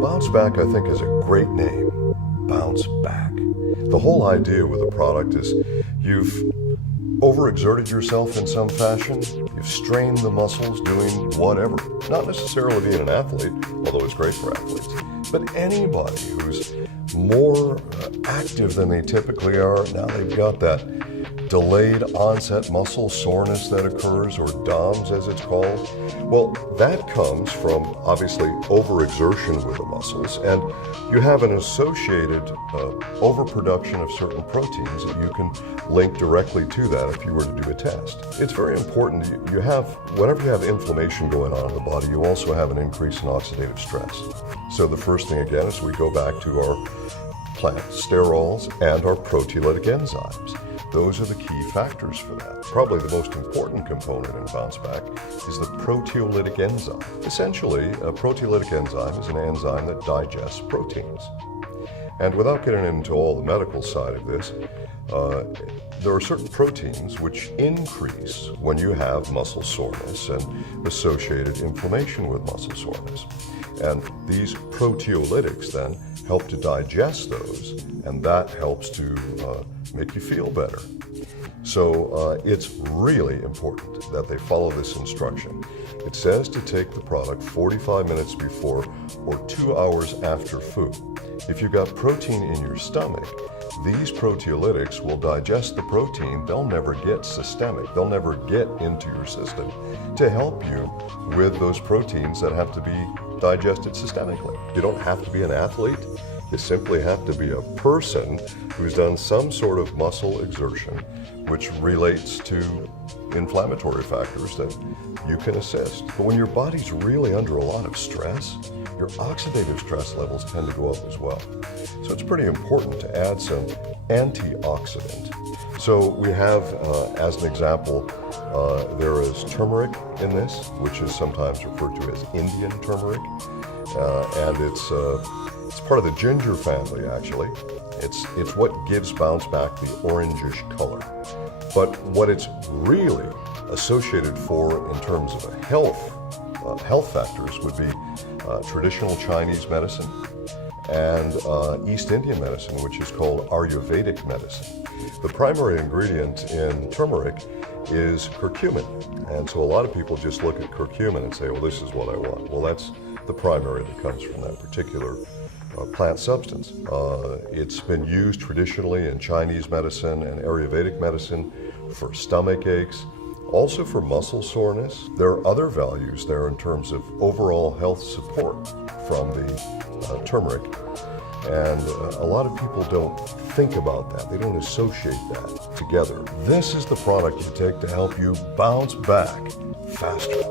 BounceBack, I think, is a great name. Bounce back. The whole idea with a product is you've overexerted yourself in some fashion. You've strained the muscles doing whatever. Not necessarily being an athlete, although it's great for athletes, but anybody who's more active than they typically are. Now they've got that delayed onset muscle soreness that occurs, or DOMS as it's called. Well, that comes from obviously overexertion with the muscles, and you have an associated overproduction of certain proteins that you can link directly to that if you were to do a test. It's very important. Whenever you have inflammation going on in the body, you also have an increase in oxidative stress. So the first thing again is we go back to our plant sterols and our proteolytic enzymes. Those are the key factors for that. Probably the most important component in BounceBack is the proteolytic enzyme. Essentially, a proteolytic enzyme is an enzyme that digests proteins. And without getting into all the medical side of this, there are certain proteins which increase when you have muscle soreness and associated inflammation with muscle soreness. And these proteolytics then help to digest those, and that helps to make you feel better. So it's really important that they follow this instruction. It says to take the product 45 minutes before or 2 hours after food. If you've got protein in your stomach, these proteolytics will digest the protein. They'll never get systemic. They'll never get into your system to help you with those proteins that have to be digested systemically. You don't have to be an athlete. You simply have to be a person who's done some sort of muscle exertion which relates to inflammatory factors that you can assist. But when your body's really under a lot of stress, your oxidative stress levels tend to go up as well. So it's pretty important to add some antioxidant. So we have, as an example, there is turmeric in this, which is sometimes referred to as Indian turmeric, and it's part of the ginger family, actually. It's what gives BounceBack the orangish color. But what it's really associated for in terms of health factors would be traditional Chinese medicine and East Indian medicine, which is called Ayurvedic medicine. The primary ingredient in turmeric is curcumin. And so a lot of people just look at curcumin and say, well, this is what I want. Well, that's the primary that comes from that particular plant substance. It's been used traditionally in Chinese medicine and Ayurvedic medicine for stomach aches, also for muscle soreness. There are other values there in terms of overall health support from the turmeric. And a lot of people don't think about that. They don't associate that together. This is the product you take to help you bounce back faster.